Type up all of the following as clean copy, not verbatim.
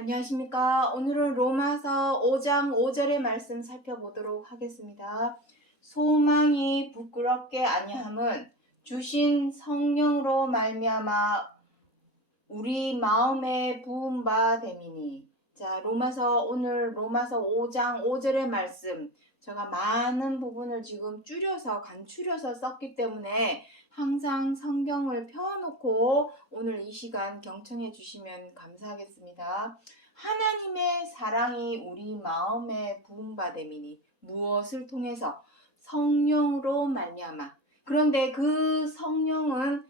안녕하십니까. 오늘은 로마서 5장 5절의 말씀 살펴보도록 하겠습니다. 소망이 부끄럽게 아니함은 주신 성령으로 말미암아 우리 마음에 부은 바 됨이니. 자, 오늘 로마서 5장 5절의 말씀, 제가 많은 부분을 지금 간추려서 썼기 때문에 항상 성경을 펴놓고 오늘 이 시간 경청해 주시면 감사하겠습니다. 하나님의 사랑이 우리 마음에 부은 바 됨이니. 무엇을 통해서? 성령으로 말미암아. 그런데 그 성령은,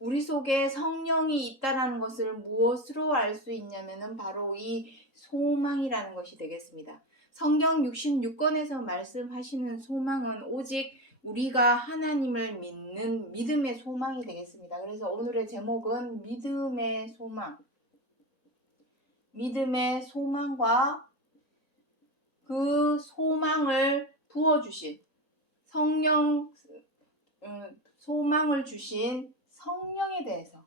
우리 속에 성령이 있다라는 것을 무엇으로 알 수 있냐면은 바로 이 소망이라는 것이 되겠습니다. 성경 66권에서 말씀하시는 소망은 오직 우리가 하나님을 믿는 믿음의 소망이 되겠습니다. 그래서 오늘의 제목은 믿음의 소망. 믿음의 소망과 그 소망을 부어주신 소망을 주신 성령에 대해서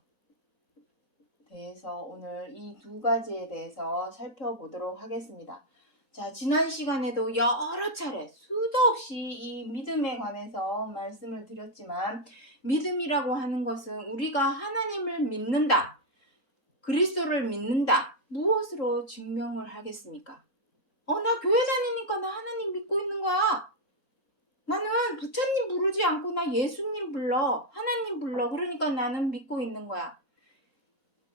오늘 이 두 가지에 대해서 살펴보도록 하겠습니다. 자, 지난 시간에도 여러 차례 수도 없이 이 믿음에 관해서 말씀을 드렸지만, 믿음이라고 하는 것은 우리가 하나님을 믿는다, 그리스도를 믿는다, 무엇으로 증명을 하겠습니까? 나 교회 다니니까 나 하나님 믿고 있는 거야. 나는 부처님 부르지 않고 나 예수님 불러, 하나님 불러. 그러니까 나는 믿고 있는 거야.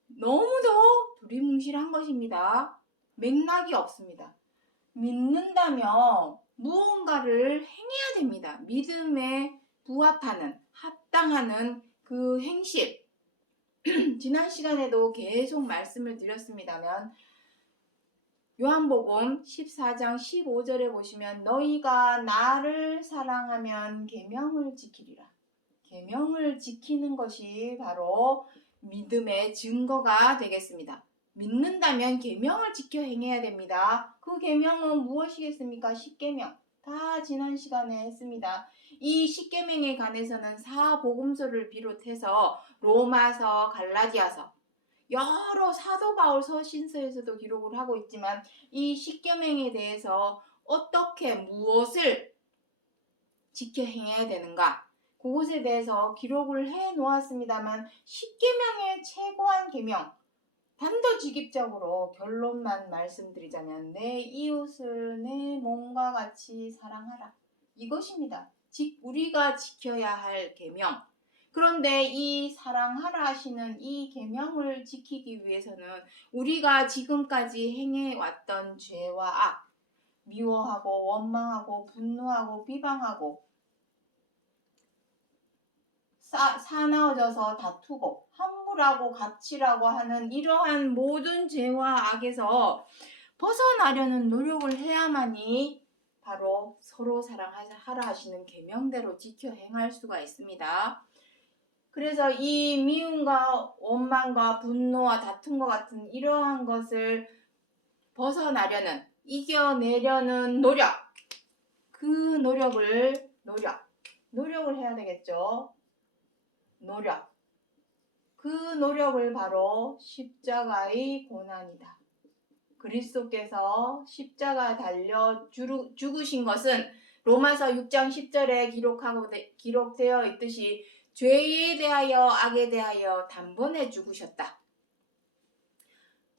너무도 두리뭉실한 것입니다. 맥락이 없습니다. 믿는다면 무언가를 행해야 됩니다. 믿음에 부합하는, 합당하는 그 행실. 지난 시간에도 계속 말씀을 드렸습니다만, 요한복음 14장 15절에 보시면 너희가 나를 사랑하면 계명을 지키리라. 계명을 지키는 것이 바로 믿음의 증거가 되겠습니다. 믿는다면 계명을 지켜 행해야 됩니다. 그 계명은 무엇이겠습니까? 십계명. 다 지난 시간에 했습니다. 이 십계명에 관해서는 사복음서를 비롯해서 로마서, 갈라디아서, 여러 사도 바울 서신서에서도 기록을 하고 있지만, 이 십계명에 대해서 어떻게 무엇을 지켜 행해야 되는가, 그것에 대해서 기록을 해 놓았습니다만, 십계명의 최고한 계명, 단도직입적으로 결론만 말씀드리자면 내 이웃을 내 몸과 같이 사랑하라, 이것입니다. 우리가 지켜야 할 계명. 그런데 이 사랑하라 하시는 이 계명을 지키기 위해서는 우리가 지금까지 행해왔던 죄와 악, 미워하고 원망하고 분노하고 비방하고 사나워져서 다투고 함부라고 갑질하고 하는 이러한 모든 죄와 악에서 벗어나려는 노력을 해야만이 바로 서로 사랑하라 하시는 계명대로 지켜 행할 수가 있습니다. 그래서 이 미움과 원망과 분노와 다툼과 같은 이러한 것을 벗어나려는, 이겨내려는 노력, 그 노력을 해야 되겠죠. 그 노력을 바로 십자가의 고난이다. 그리스도께서 십자가에 달려 죽으신 것은 로마서 6장 10절에 기록되어 있듯이 죄에 대하여 악에 대하여 단번에 죽으셨다.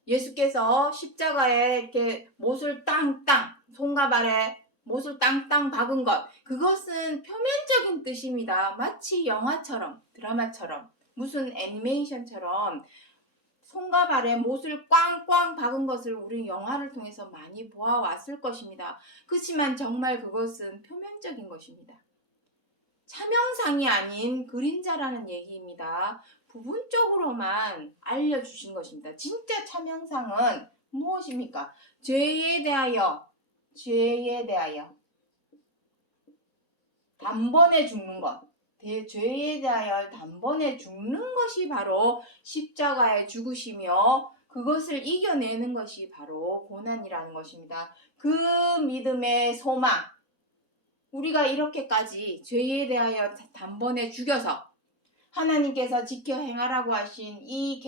예수께서 십자가에 이렇게 못을 땅땅, 손과 발에 못을 땅땅 박은 것, 그것은 표면적인 뜻입니다. 마치 영화처럼, 드라마처럼, 무슨 애니메이션처럼 손과 발에 못을 꽝꽝 박은 것을 우리 영화를 통해서 많이 보아왔을 것입니다. 그렇지만 정말 그것은 표면적인 것입니다. 차명상이 아닌 그림자라는 얘기입니다. 부분적으로만 알려주신 것입니다. 진짜 차명상은 무엇입니까? 죄에 대하여 단번에 죽는 것, 죄에 대하여 단번에 죽는 것이 바로 십자가의 죽으시며, 그것을 이겨내는 것이 바로 고난이라는 것입니다. 그 믿음의 소망, 우리가 이렇게까지 죄에 대하여 단번에 죽여서 하나님께서 지켜 행하라고 하신 이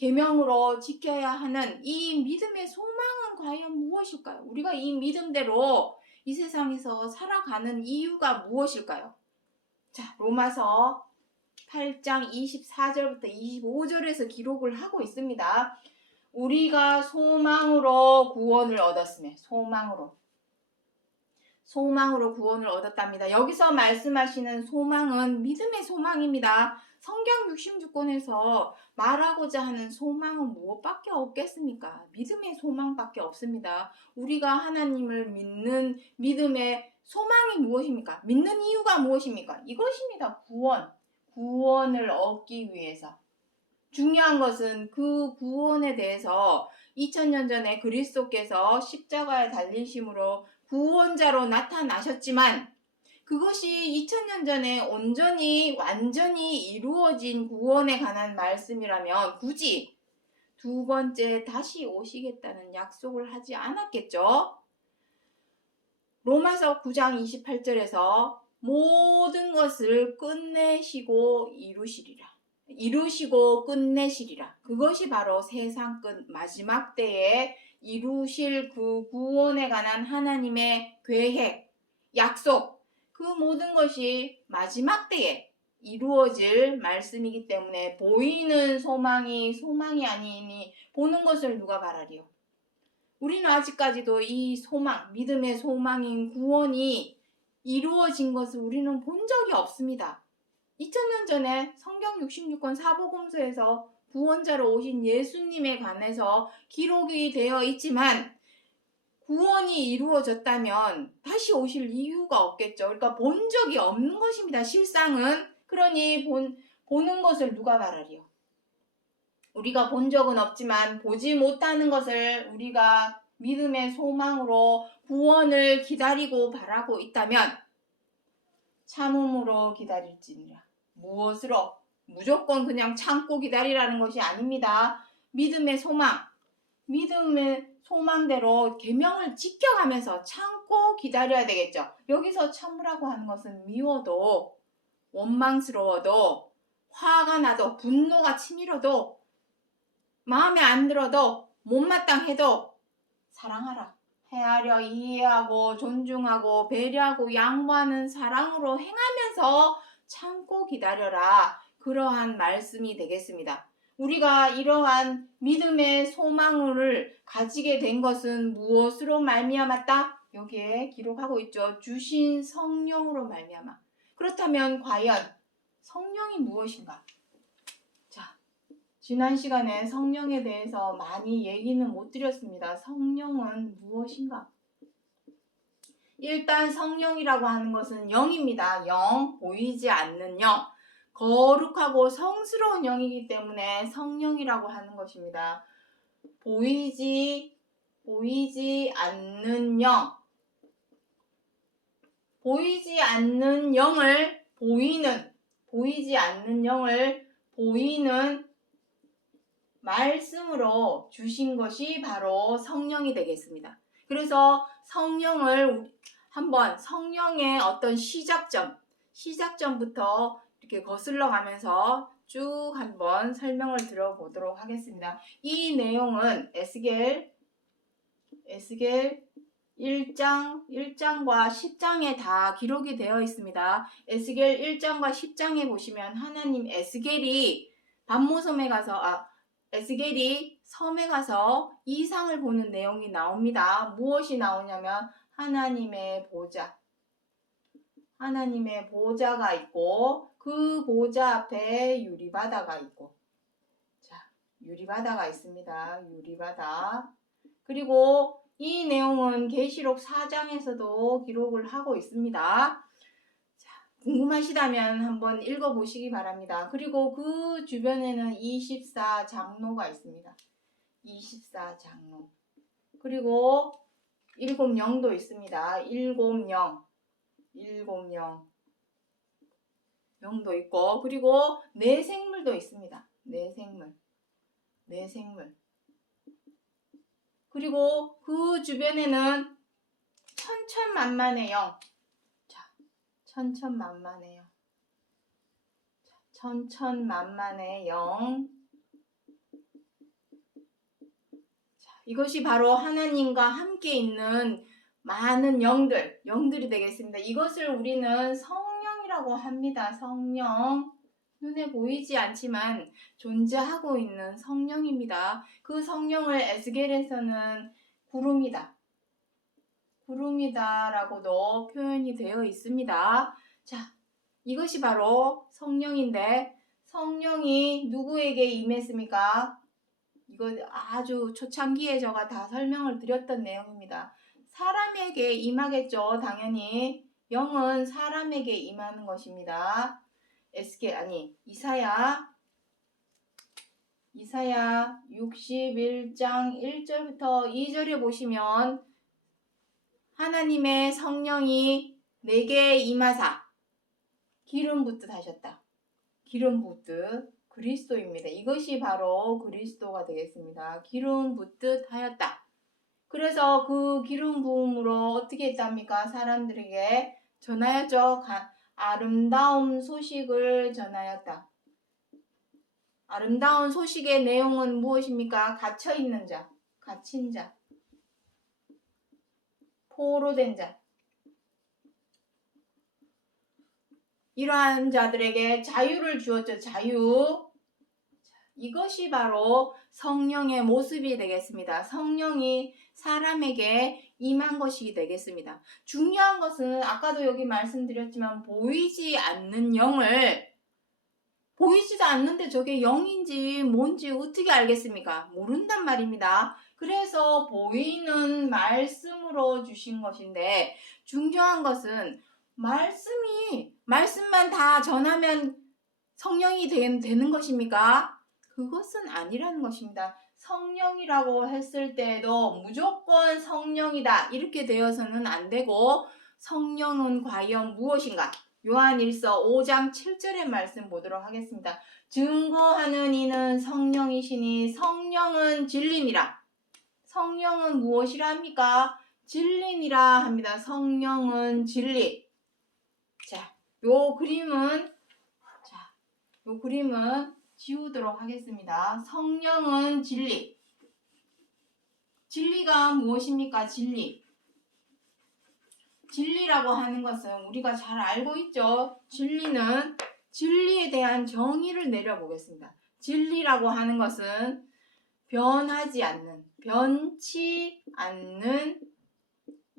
계명으로 지켜야 하는 이 믿음의 소망은 과연 무엇일까요? 우리가 이 믿음대로 이 세상에서 살아가는 이유가 무엇일까요? 자, 로마서 8장 24절부터 25절에서 기록을 하고 있습니다. 우리가 소망으로 구원을 얻었으며, 소망으로 구원을 얻었답니다. 여기서 말씀하시는 소망은 믿음의 소망입니다. 성경 66권에서 말하고자 하는 소망은 무엇밖에 없겠습니까? 믿음의 소망밖에 없습니다. 우리가 하나님을 믿는 믿음의 소망이 무엇입니까? 믿는 이유가 무엇입니까? 이것입니다. 구원을 얻기 위해서. 중요한 것은 그 구원에 대해서 2000년 전에 그리스도께서 십자가에 달리심으로 구원자로 나타나셨지만 그것이 2000년 전에 완전히 이루어진 구원에 관한 말씀이라면 굳이 두 번째 다시 오시겠다는 약속을 하지 않았겠죠? 로마서 9장 28절에서 모든 것을 끝내시고 이루시고 끝내시리라. 그것이 바로 세상 끝 마지막 때에 이루실 그 구원에 관한 하나님의 계획, 약속, 그 모든 것이 마지막 때에 이루어질 말씀이기 때문에 보이는 소망이 아니니 보는 것을 누가 바라리요? 우리는 아직까지도 이 소망, 믿음의 소망인 구원이 이루어진 것을 우리는 본 적이 없습니다. 2000년 전에 성경 66권 사복음서에서 구원자로 오신 예수님에 관해서 기록이 되어 있지만 구원이 이루어졌다면 다시 오실 이유가 없겠죠. 그러니까 본 적이 없는 것입니다. 실상은. 그러니 보는 것을 누가 바라리요? 우리가 본 적은 없지만 보지 못하는 것을 우리가 믿음의 소망으로 구원을 기다리고 바라고 있다면 참음으로 기다릴지니라. 무엇으로? 무조건 그냥 참고 기다리라는 것이 아닙니다. 믿음의 소망대로 계명을 지켜가면서 참고 기다려야 되겠죠. 여기서 참으라고 하는 것은 미워도 원망스러워도 화가 나도 분노가 치밀어도 마음에 안 들어도 못마땅해도 사랑하라. 헤아려 이해하고 존중하고 배려하고 양보하는 사랑으로 행하면서 참고 기다려라. 그러한 말씀이 되겠습니다. 우리가 이러한 믿음의 소망을 가지게 된 것은 무엇으로 말미암았다? 여기에 기록하고 있죠. 주신 성령으로 말미암아. 그렇다면 과연 성령이 무엇인가? 자, 지난 시간에 성령에 대해서 많이 얘기는 못 드렸습니다. 성령은 무엇인가? 일단 성령이라고 하는 것은 영입니다. 영, 보이지 않는 영. 거룩하고 성스러운 영이기 때문에 성령이라고 하는 것입니다. 보이지 않는 영. 보이지 않는 영을 보이는 말씀으로 주신 것이 바로 성령이 되겠습니다. 그래서 성령을 한번 성령의 어떤 시작점부터 이렇게 거슬러 가면서 쭉 한번 설명을 들어보도록 하겠습니다. 이 내용은 에스겔 1장과 10장에 다 기록이 되어 있습니다. 에스겔 1장과 10장에 보시면 하나님 에스겔이 섬에 가서 이상을 보는 내용이 나옵니다. 무엇이 나오냐면 하나님의 보좌가 있고 그 보좌 앞에 유리바다가 있고, 자, 유리바다가 있습니다. 유리바다. 그리고 이 내용은 계시록 4장에서도 기록을 하고 있습니다. 자, 궁금하시다면 한번 읽어보시기 바랍니다. 그리고 그 주변에는 24장로가 있습니다. 24장로. 그리고 7영도 있습니다. 7영도 있고, 그리고 내생물도 있습니다. 내생물. 그리고 그 주변에는 천천만만의 영. 자, 천천만만의 영. 이것이 바로 하나님과 함께 있는 많은 영들이 되겠습니다. 이것을 우리는 성령이라고 합니다. 성령. 눈에 보이지 않지만 존재하고 있는 성령입니다. 그 성령을 에스겔에서는 구름이다. 구름이다라고도 표현이 되어 있습니다. 자, 이것이 바로 성령인데 성령이 누구에게 임했습니까? 이거 아주 초창기에 제가 다 설명을 드렸던 내용입니다. 사람에게 임하겠죠. 당연히 영은 사람에게 임하는 것입니다. 이사야 61장 1절부터 2절에 보시면 하나님의 성령이 내게 임하사 기름 붓듯 하셨다. 기름 붓듯 그리스도입니다. 이것이 바로 그리스도가 되겠습니다. 기름 붓듯 하였다. 그래서 그 기름 부음으로 어떻게 했답니까? 사람들에게 전하였죠. 아름다운 소식을 전하였다. 아름다운 소식의 내용은 무엇입니까? 갇혀있는 자, 갇힌 자, 포로된 자. 이러한 자들에게 자유를 주었죠. 자유. 이것이 바로 성령의 모습이 되겠습니다. 성령이 사람에게 임한 것이 되겠습니다. 중요한 것은 아까도 여기 말씀드렸지만 보이지 않는 영을 보이지도 않는데 저게 영인지 뭔지 어떻게 알겠습니까? 모른단 말입니다. 그래서 보이는 말씀으로 주신 것인데 중요한 것은 말씀만 다 전하면 성령이 되는 것입니까? 그것은 아니라는 것입니다. 성령이라고 했을 때에도 무조건 성령이다 이렇게 되어서는 안 되고 성령은 과연 무엇인가? 요한일서 5장 7절의 말씀 보도록 하겠습니다. 증거하는 이는 성령이시니 성령은 진리니라. 성령은 무엇이라 합니까? 진리니라 합니다. 성령은 진리. 자, 요 그림은 지우도록 하겠습니다. 성령은 진리. 진리가 무엇입니까? 진리라고 하는 것은 우리가 잘 알고 있죠. 진리에 대한 정의를 내려보겠습니다. 진리라고 하는 것은 변치 않는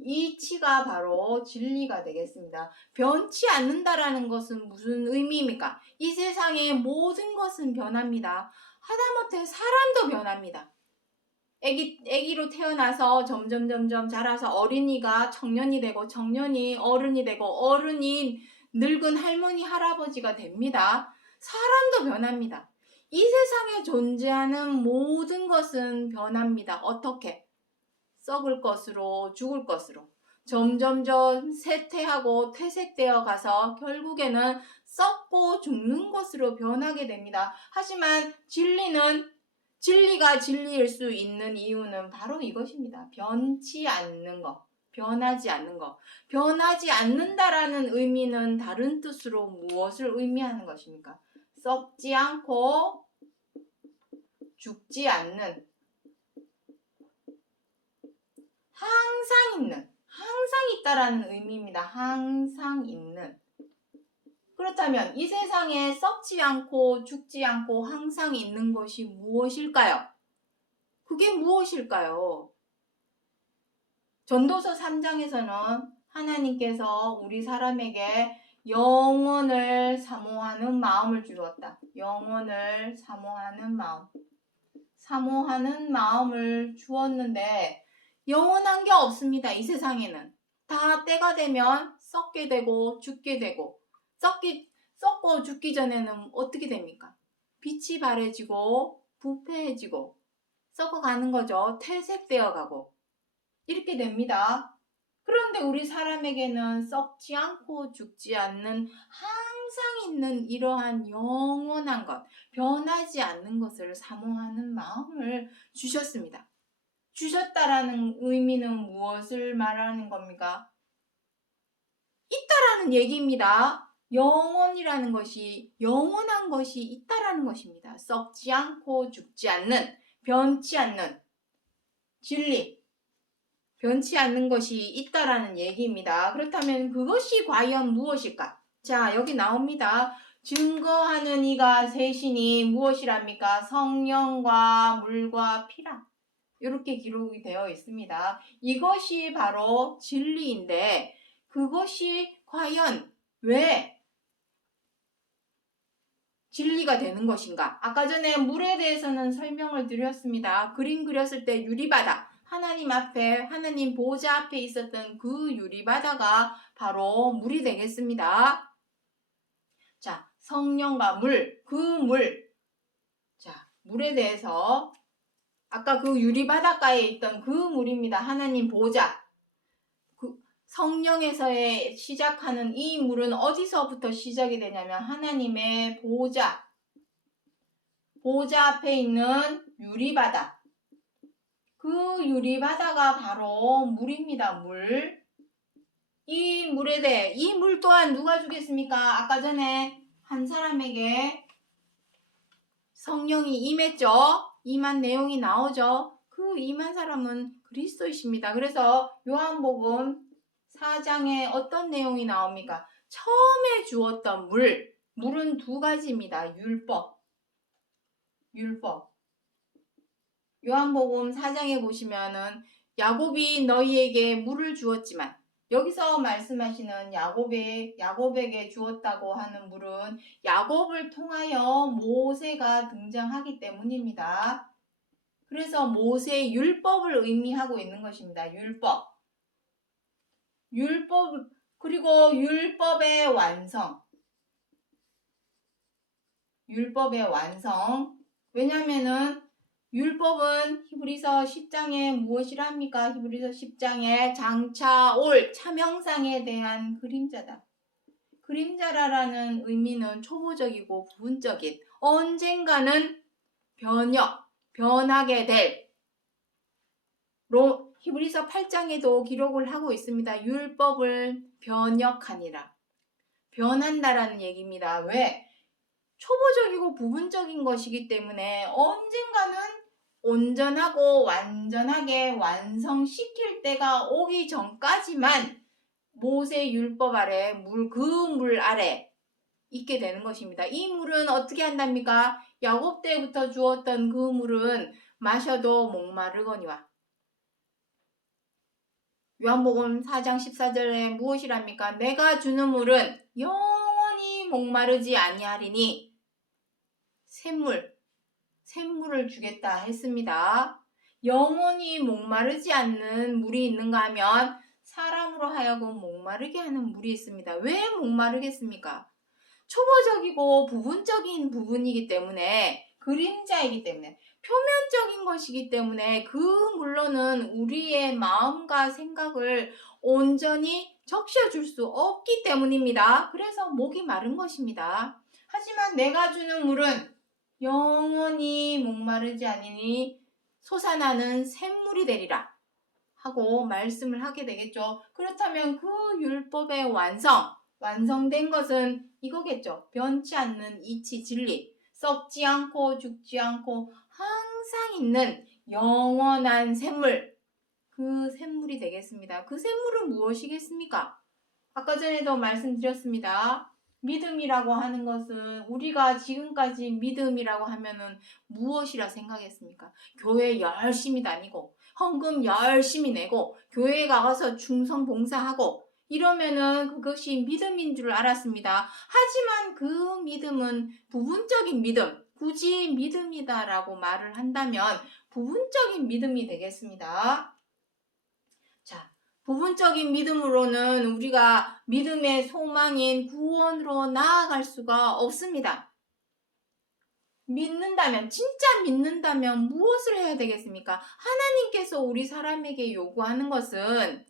이치가 바로 진리가 되겠습니다. 변치 않는다라는 것은 무슨 의미입니까? 이 세상의 모든 것은 변합니다. 하다못해 사람도 변합니다. 애기로 태어나서 점점 자라서 어린이가 청년이 되고 청년이 어른이 되고 어른이 늙은 할머니 할아버지가 됩니다. 사람도 변합니다. 이 세상에 존재하는 모든 것은 변합니다. 어떻게? 썩을 것으로 죽을 것으로 점점 쇠퇴하고 퇴색되어 가서 결국에는 썩고 죽는 것으로 변하게 됩니다. 하지만 진리가 진리일 수 있는 이유는 바로 이것입니다. 변치 않는 것, 변하지 않는 것. 변하지 않는다라는 의미는 다른 뜻으로 무엇을 의미하는 것입니까? 썩지 않고 죽지 않는, 항상 있다라는 의미입니다. 항상 있는. 그렇다면 이 세상에 썩지 않고 죽지 않고 항상 있는 것이 무엇일까요? 그게 무엇일까요? 전도서 3장에서는 하나님께서 우리 사람에게 영원을 사모하는 마음을 주었다. 영원을 사모하는 마음을 주었는데 영원한 게 없습니다. 이 세상에는. 다 때가 되면 썩게 되고 죽게 되고 썩고 죽기 전에는 어떻게 됩니까? 빛이 바래지고 부패해지고 썩어가는 거죠. 퇴색되어 가고 이렇게 됩니다. 그런데 우리 사람에게는 썩지 않고 죽지 않는 항상 있는 이러한 영원한 것, 변하지 않는 것을 사모하는 마음을 주셨습니다. 주셨다라는 의미는 무엇을 말하는 겁니까? 있다라는 얘기입니다. 영원한 것이 있다라는 것입니다. 썩지 않고 죽지 않는, 변치 않는. 진리, 변치 않는 것이 있다라는 얘기입니다. 그렇다면 그것이 과연 무엇일까? 자, 여기 나옵니다. 증거하는 이가 셋이니 무엇이랍니까? 성령과 물과 피라. 이렇게 기록이 되어 있습니다. 이것이 바로 진리인데 그것이 과연 왜 진리가 되는 것인가? 아까 전에 물에 대해서는 설명을 드렸습니다. 그림 그렸을 때 유리바다, 하나님 앞에, 하나님 보좌 앞에 있었던 그 유리바다가 바로 물이 되겠습니다. 자, 성령과 물, 그 물. 자, 물에 대해서 아까 그 유리바닷가에 있던 그 물입니다. 하나님 보좌. 그 성령에서의 시작하는 이 물은 어디서부터 시작이 되냐면 하나님의 보좌. 보좌 앞에 있는 유리바다. 그 유리바다가 바로 물입니다. 물. 이 물에 대해 이 물 또한 누가 주겠습니까? 아까 전에 한 사람에게 성령이 임했죠. 임한 내용이 나오죠. 그 임한 사람은 그리스도이십니다. 그래서 요한복음 4장에 어떤 내용이 나옵니까? 처음에 주었던 물은 두 가지입니다. 율법. 요한복음 4장에 보시면은 야곱이 너희에게 물을 주었지만 여기서 말씀하시는 야곱에게 주었다고 하는 물은 야곱을 통하여 모세가 등장하기 때문입니다. 그래서 모세의 율법을 의미하고 있는 것입니다. 율법. 그리고 율법의 완성. 왜냐면은 율법은 히브리서 10장에 무엇이랍니까? 히브리서 10장에 장차 올 차명상에 대한 그림자다. 그림자라는 의미는 초보적이고 부분적인 언젠가는 변하게 될 히브리서 8장에도 기록을 하고 있습니다. 율법을 변역하니라. 변한다라는 얘기입니다. 왜? 초보적이고 부분적인 것이기 때문에 언젠가는 온전하고 완전하게 완성시킬 때가 오기 전까지만 모세 율법 아래 그 물 아래 있게 되는 것입니다. 이 물은 어떻게 한답니까? 야곱 때부터 주었던 그 물은 마셔도 목마르거니와. 요한복음 4장 14절에 무엇이랍니까? 내가 주는 물은 영원히 목마르지 아니하리니 샘물을 주겠다 했습니다. 영원히 목마르지 않는 물이 있는가 하면 사람으로 하여금 목마르게 하는 물이 있습니다. 왜 목마르겠습니까? 초보적이고 부분적인 부분이기 때문에 그림자이기 때문에 표면적인 것이기 때문에 그 물로는 우리의 마음과 생각을 온전히 적셔줄 수 없기 때문입니다. 그래서 목이 마른 것입니다. 하지만 내가 주는 물은 영원히 목마르지 아니니 솟아나는 샘물이 되리라 하고 말씀을 하게 되겠죠. 그렇다면 그 율법의 완성된 것은 이거겠죠. 변치 않는 이치 진리, 썩지 않고 죽지 않고 항상 있는 영원한 샘물, 그 샘물이 되겠습니다. 그 샘물은 무엇이겠습니까? 아까 전에도 말씀드렸습니다. 믿음이라고 하는 것은 우리가 지금까지 믿음이라고 하면은 무엇이라 생각했습니까? 교회 열심히 다니고 헌금 열심히 내고 교회에 가서 충성 봉사하고 이러면은 그것이 믿음인 줄 알았습니다. 하지만 그 믿음은 부분적인 믿음, 굳이 믿음이다라고 말을 한다면 부분적인 믿음이 되겠습니다. 자, 부분적인 믿음으로는 우리가 믿음의 소망인 구원으로 나아갈 수가 없습니다. 진짜 믿는다면 무엇을 해야 되겠습니까? 하나님께서 우리 사람에게 요구하는 것은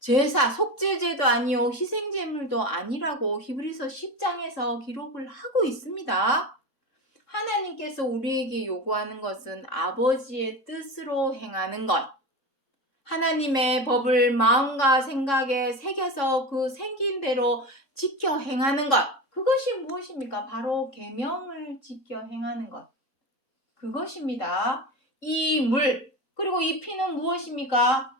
제사, 속죄제도 아니요 희생제물도 아니라고 히브리서 10장에서 기록을 하고 있습니다. 하나님께서 우리에게 요구하는 것은 아버지의 뜻으로 행하는 것. 하나님의 법을 마음과 생각에 새겨서 그 생긴 대로 지켜 행하는 것. 그것이 무엇입니까? 바로 계명을 지켜 행하는 것. 그것입니다. 이 물, 그리고 이 피는 무엇입니까?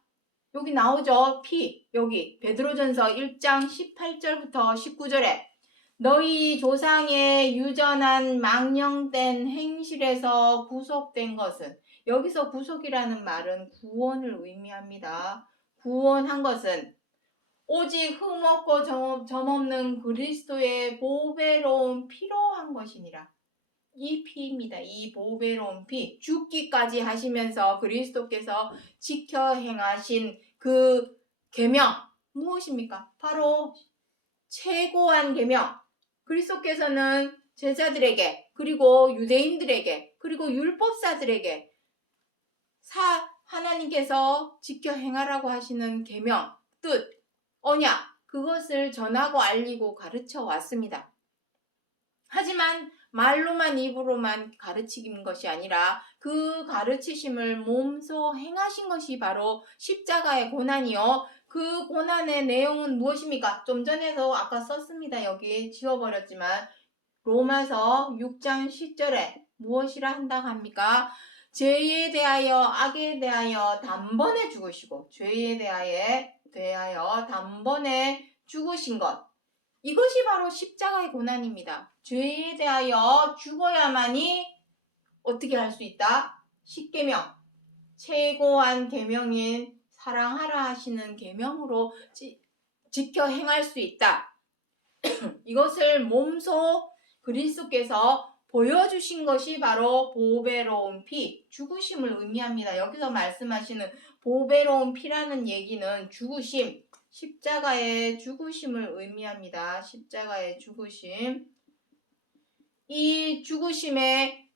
여기 나오죠. 피. 여기 베드로전서 1장 18절부터 19절에 너희 조상의 유전한 망령된 행실에서 구속된 것은, 여기서 구속이라는 말은 구원을 의미합니다. 구원한 것은 오직 흠없고 점없는 그리스도의 보배로운 피로 한 것이니라. 이 피입니다. 이 보배로운 피. 죽기까지 하시면서 그리스도께서 지켜 행하신 그 계명 무엇입니까? 바로 최고한 계명. 그리스도께서는 제자들에게, 그리고 유대인들에게, 그리고 율법사들에게 하나님께서 지켜 행하라고 하시는 계명, 뜻, 언약, 그것을 전하고 알리고 가르쳐 왔습니다. 하지만 말로만 입으로만 가르치는 것이 아니라 그 가르치심을 몸소 행하신 것이 바로 십자가의 고난이요. 그 고난의 내용은 무엇입니까? 좀 전에도 아까 썼습니다. 여기 지워버렸지만 로마서 6장 10절에 무엇이라 한다고 합니까? 죄에 대하여 악에 대하여 단번에 죽으시고 죄에 대하여 단번에 죽으신 것. 이것이 바로 십자가의 고난입니다. 죄에 대하여 죽어야만이 어떻게 할 수 있다? 십계명, 최고한 계명인 사랑하라 하시는 계명으로 지켜 행할 수 있다. 이것을 몸소 그리스도께서 보여주신 것이 바로 보배로운 피, 죽으심을 의미합니다. 여기서 말씀하시는 보배로운 피라는 얘기는 죽으심, 십자가의 죽으심을 의미합니다. 십자가의 죽으심. 이 죽으심의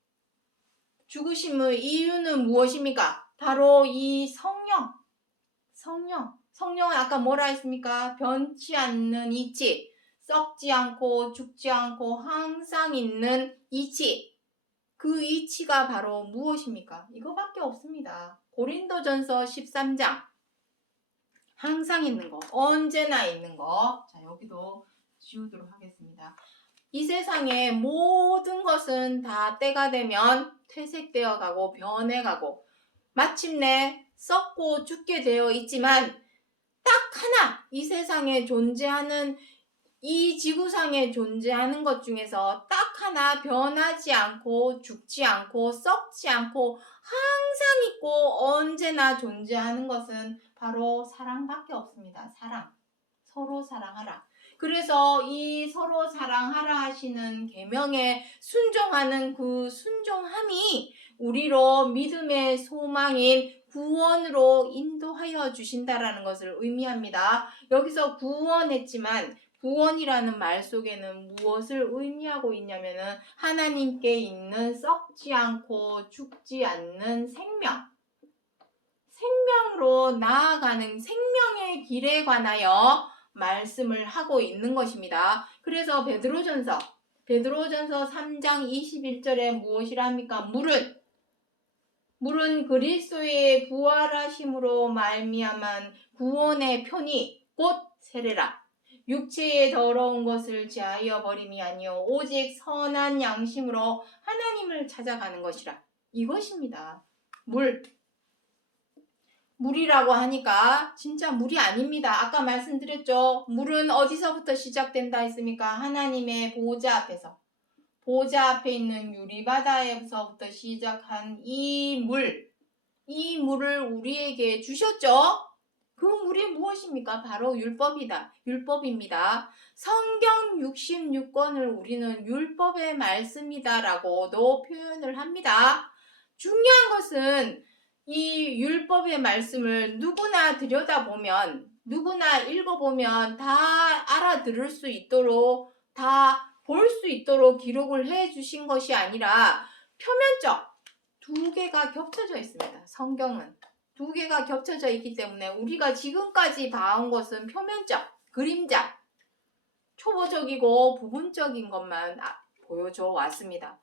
이유는 무엇입니까? 바로 이 성령은 아까 뭐라 했습니까? 변치 않는 이치, 썩지 않고 죽지 않고 항상 있는 이치. 그 이치가 바로 무엇입니까? 이거밖에 없습니다. 고린도전서 13장. 항상 있는 거, 언제나 있는 거. 자, 여기도 지우도록 하겠습니다. 이 세상의 모든 것은 다 때가 되면 퇴색되어 가고 변해가고 마침내 썩고 죽게 되어 있지만 딱 하나 이 세상에 존재하는, 이 지구상에 존재하는 것 중에서 딱 하나 변하지 않고 죽지 않고 썩지 않고 항상 있고 언제나 존재하는 것은 바로 사랑밖에 없습니다. 사랑. 서로 사랑하라. 그래서 이 서로 사랑하라 하시는 계명에 순종하는 그 순종함이 우리로 믿음의 소망인 구원으로 인도하여 주신다라는 것을 의미합니다. 여기서 구원했지만 구원이라는 말 속에는 무엇을 의미하고 있냐면은 하나님께 있는 썩지 않고 죽지 않는 생명으로 나아가는 생명의 길에 관하여 말씀을 하고 있는 것입니다. 그래서 베드로전서 3장 21절에 무엇이라 합니까? 물은 그리스도의 부활하심으로 말미암은 구원의 편이 곧 세례라. 육체의 더러운 것을 제하여 버림이 아니요 오직 선한 양심으로 하나님을 찾아가는 것이라. 이것입니다. 물이라고 하니까 진짜 물이 아닙니다. 아까 말씀드렸죠. 물은 어디서부터 시작된다 했습니까? 하나님의 보좌 앞에서. 보좌 앞에 있는 유리바다에서부터 시작한 이 물을 우리에게 주셨죠. 그 물이 무엇입니까? 바로 율법입니다. 성경 66권을 우리는 율법의 말씀이다라고도 표현을 합니다. 중요한 것은 이 율법의 말씀을 누구나 들여다보면, 누구나 읽어보면 다 알아들을 수 있도록, 다 볼 수 있도록 기록을 해 주신 것이 아니라 표면적, 두 개가 겹쳐져 있습니다. 성경은 두 개가 겹쳐져 있기 때문에 우리가 지금까지 봐온 것은 표면적, 그림자, 초보적이고 부분적인 것만 보여줘 왔습니다.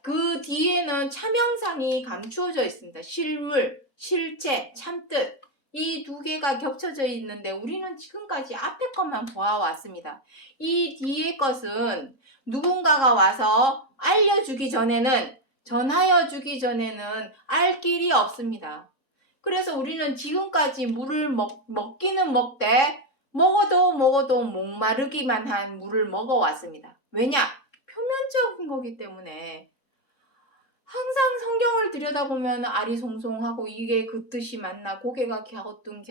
그 뒤에는 차명상이 감추어져 있습니다. 실물, 실체, 참뜻, 이 두 개가 겹쳐져 있는데 우리는 지금까지 앞에 것만 보아왔습니다. 이 뒤에 것은 누군가가 와서 알려주기 전에는 전하여 주기 전에는 알 길이 없습니다. 그래서 우리는 지금까지 물을 먹기는 먹되 먹어도 목마르기만 한 물을 먹어왔습니다. 왜냐? 표면적인 거기 때문에. 항상 성경을 들여다보면 아리송송하고 이게 그 뜻이 맞나 고개가 갸우뚱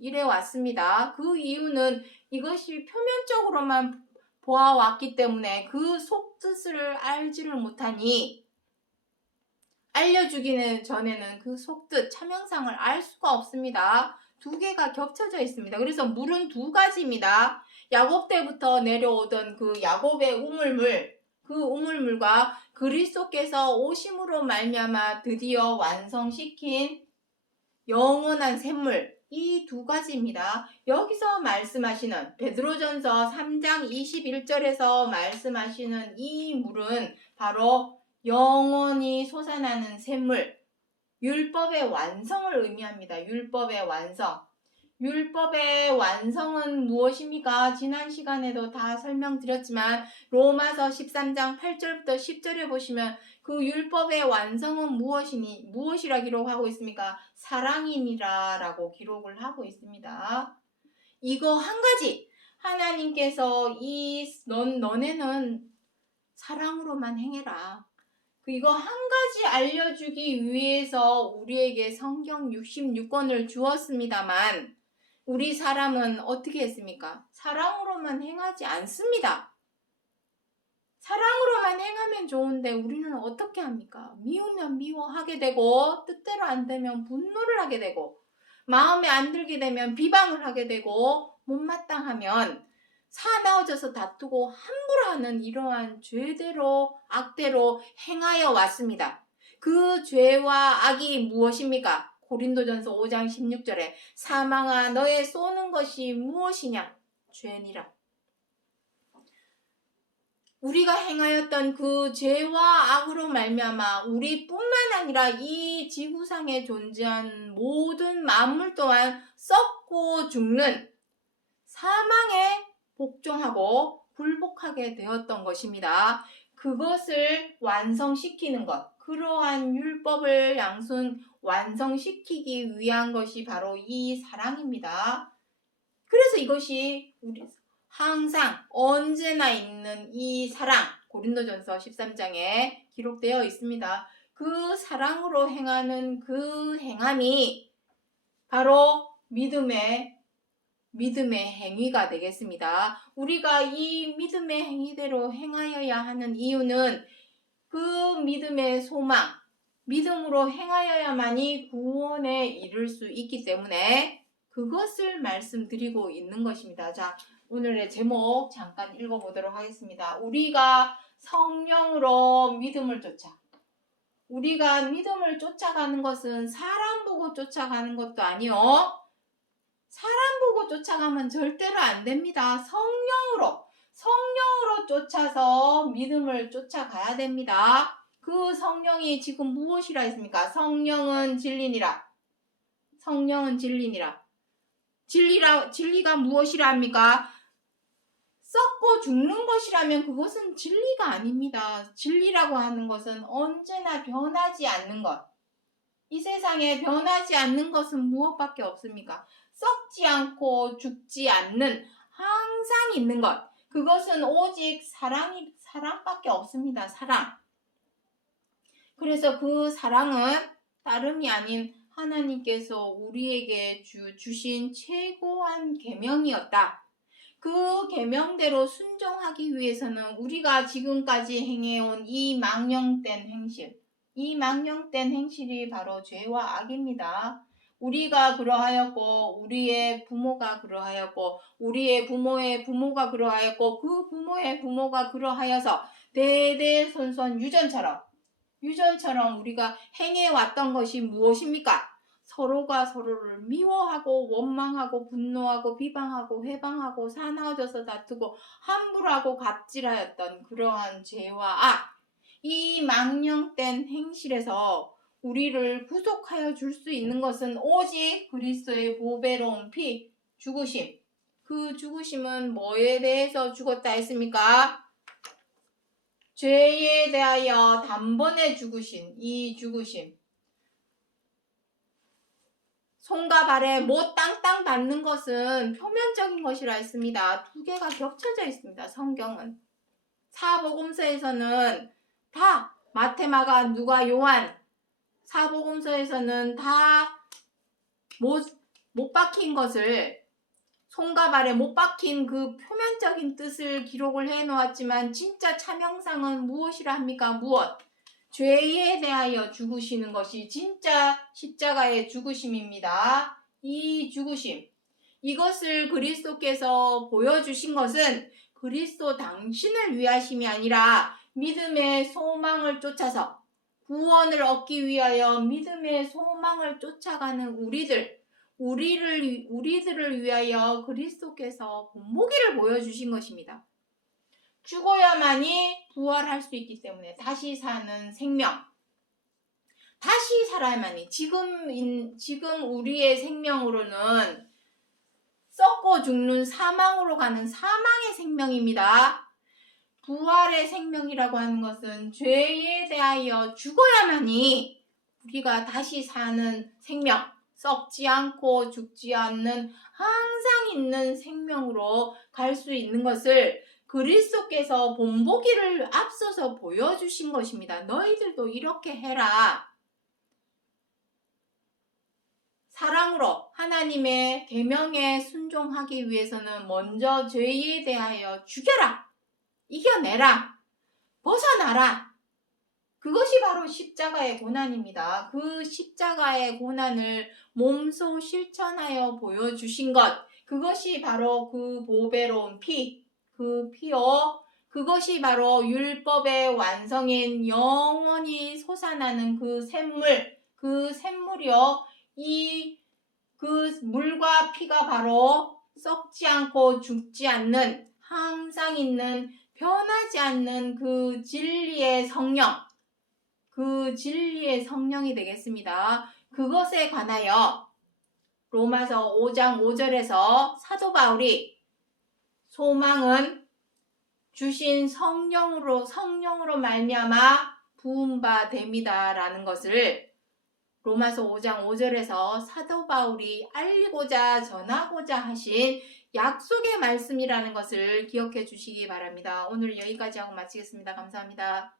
이래 왔습니다. 그 이유는 이것이 표면적으로만 보아왔기 때문에 그 속뜻을 알지를 못하니 알려주기는 전에는 그 속뜻 참형상을 알 수가 없습니다. 두 개가 겹쳐져 있습니다. 그래서 물은 두 가지입니다. 야곱 때부터 내려오던 그 야곱의 우물물, 그 우물물과 그리스도께서 오심으로 말미암아 드디어 완성시킨 영원한 샘물, 이 두 가지입니다. 여기서 말씀하시는 베드로전서 3장 21절에서 말씀하시는 이 물은 바로 영원히 솟아나는 샘물, 율법의 완성을 의미합니다. 율법의 완성. 율법의 완성은 무엇입니까? 지난 시간에도 다 설명드렸지만 로마서 13장 8절부터 10절에 보시면 그 율법의 완성은 무엇이라 기록하고 있습니까? 사랑이니라 라고 기록을 하고 있습니다. 이거 한 가지 하나님께서 너네는 사랑으로만 행해라. 이거 한 가지 알려주기 위해서 우리에게 성경 66권을 주었습니다만 우리 사람은 어떻게 했습니까? 사랑으로만 행하지 않습니다. 사랑으로만 행하면 좋은데 우리는 어떻게 합니까? 미우면 미워하게 되고 뜻대로 안 되면 분노를 하게 되고 마음에 안 들게 되면 비방을 하게 되고 못마땅하면 사나워져서 다투고 함부로 하는 이러한 죄대로 악대로 행하여 왔습니다. 그 죄와 악이 무엇입니까? 고린도전서 5장 16절에 사망아 너의 쏘는 것이 무엇이냐? 죄니라. 우리가 행하였던 그 죄와 악으로 말미암아 우리뿐만 아니라 이 지구상에 존재한 모든 만물 또한 썩고 죽는 사망에 복종하고 굴복하게 되었던 것입니다. 그것을 완성시키는 것, 그러한 율법을 완성시키기 위한 것이 바로 이 사랑입니다. 그래서 이것이 우리 항상 언제나 있는 이 사랑, 고린도전서 13장에 기록되어 있습니다. 그 사랑으로 행하는 그 행함이 바로 믿음의 행위가 되겠습니다. 우리가 이 믿음의 행위대로 행하여야 하는 이유는 그 믿음의 소망, 믿음으로 행하여야만이 구원에 이를 수 있기 때문에 그것을 말씀드리고 있는 것입니다. 자, 오늘의 제목 잠깐 읽어보도록 하겠습니다. 우리가 성령으로 믿음을 우리가 믿음을 쫓아가는 것은 사람 보고 쫓아가는 것도 아니요. 사람 보고 쫓아가면 절대로 안 됩니다. 성령으로 쫓아서 믿음을 쫓아가야 됩니다. 그 성령이 지금 무엇이라 했습니까? 성령은 진리니라. 진리가 무엇이라 합니까? 썩고 죽는 것이라면 그것은 진리가 아닙니다. 진리라고 하는 것은 언제나 변하지 않는 것. 이 세상에 변하지 않는 것은 무엇밖에 없습니까? 썩지 않고 죽지 않는 항상 있는 것. 그것은 오직 사랑밖에 없습니다. 사랑. 그래서 그 사랑은 다름이 아닌 하나님께서 우리에게 주신 최고한 계명이었다. 그 계명대로 순종하기 위해서는 우리가 지금까지 행해온 이 망령된 행실이 바로 죄와 악입니다. 우리가 그러하였고 우리의 부모가 그러하였고 우리의 부모의 부모가 그러하였고 그 부모의 부모가 그러하여서 대대손손 유전처럼 우리가 행해왔던 것이 무엇입니까? 서로가 서로를 미워하고 원망하고 분노하고 비방하고 회방하고 사나워져서 다투고 함부로 하고 갑질하였던 그러한 죄와 악, 이 망령된 행실에서 우리를 구속하여 줄 수 있는 것은 오직 그리스도의 보배로운 피, 죽으심. 그 죽으심은 뭐에 대해서 죽었다 했습니까? 죄에 대하여 단번에 죽으신 이 죽으심, 손과 발에 못 땅땅 닿는 것은 표면적인 것이라 했습니다. 두 개가 겹쳐져 있습니다. 성경은. 사복음서에서는 다 마테마가 누가 요한, 사복음서에서는 다 못 박힌 것을, 손과 발에 못 박힌 그 표면적인 뜻을 기록을 해 놓았지만 진짜 참형상은 무엇이라 합니까? 무엇? 죄에 대하여 죽으시는 것이 진짜 십자가의 죽으심입니다. 이 죽으심, 이것을 그리스도께서 보여주신 것은 그리스도 당신을 위하심이 아니라 믿음의 소망을 쫓아서 구원을 얻기 위하여 믿음의 소망을 쫓아가는 우리들을 위하여 그리스도께서 본보기를 보여주신 것입니다. 죽어야만이 부활할 수 있기 때문에 다시 사는 생명, 다시 살아야만이, 지금 우리의 생명으로는 썩고 죽는 사망으로 가는 사망의 생명입니다. 부활의 생명이라고 하는 것은 죄에 대하여 죽어야만이 우리가 다시 사는 생명, 썩지 않고 죽지 않는 항상 있는 생명으로 갈 수 있는 것을 그리스도께서 본보기를 앞서서 보여주신 것입니다. 너희들도 이렇게 해라. 사랑으로 하나님의 계명에 순종하기 위해서는 먼저 죄에 대하여 죽여라, 이겨내라, 벗어나라. 그것이 바로 십자가의 고난입니다. 그 십자가의 고난을 몸소 실천하여 보여주신 것, 그것이 바로 그 보배로운 피, 그 피요, 그것이 바로 율법의 완성인 영원히 솟아나는 그 샘물이요, 그 물과 피가 바로 썩지 않고 죽지 않는, 항상 있는, 변하지 않는 그 진리의 성령, 그 진리의 성령이 되겠습니다. 그것에 관하여 로마서 5장 5절에서 사도 바울이 소망은 주신 성령으로 말미암아 부은 바 됨이다라는 것을 로마서 5장 5절에서 사도 바울이 알리고자 전하고자 하신 약속의 말씀이라는 것을 기억해 주시기 바랍니다. 오늘 여기까지 하고 마치겠습니다. 감사합니다.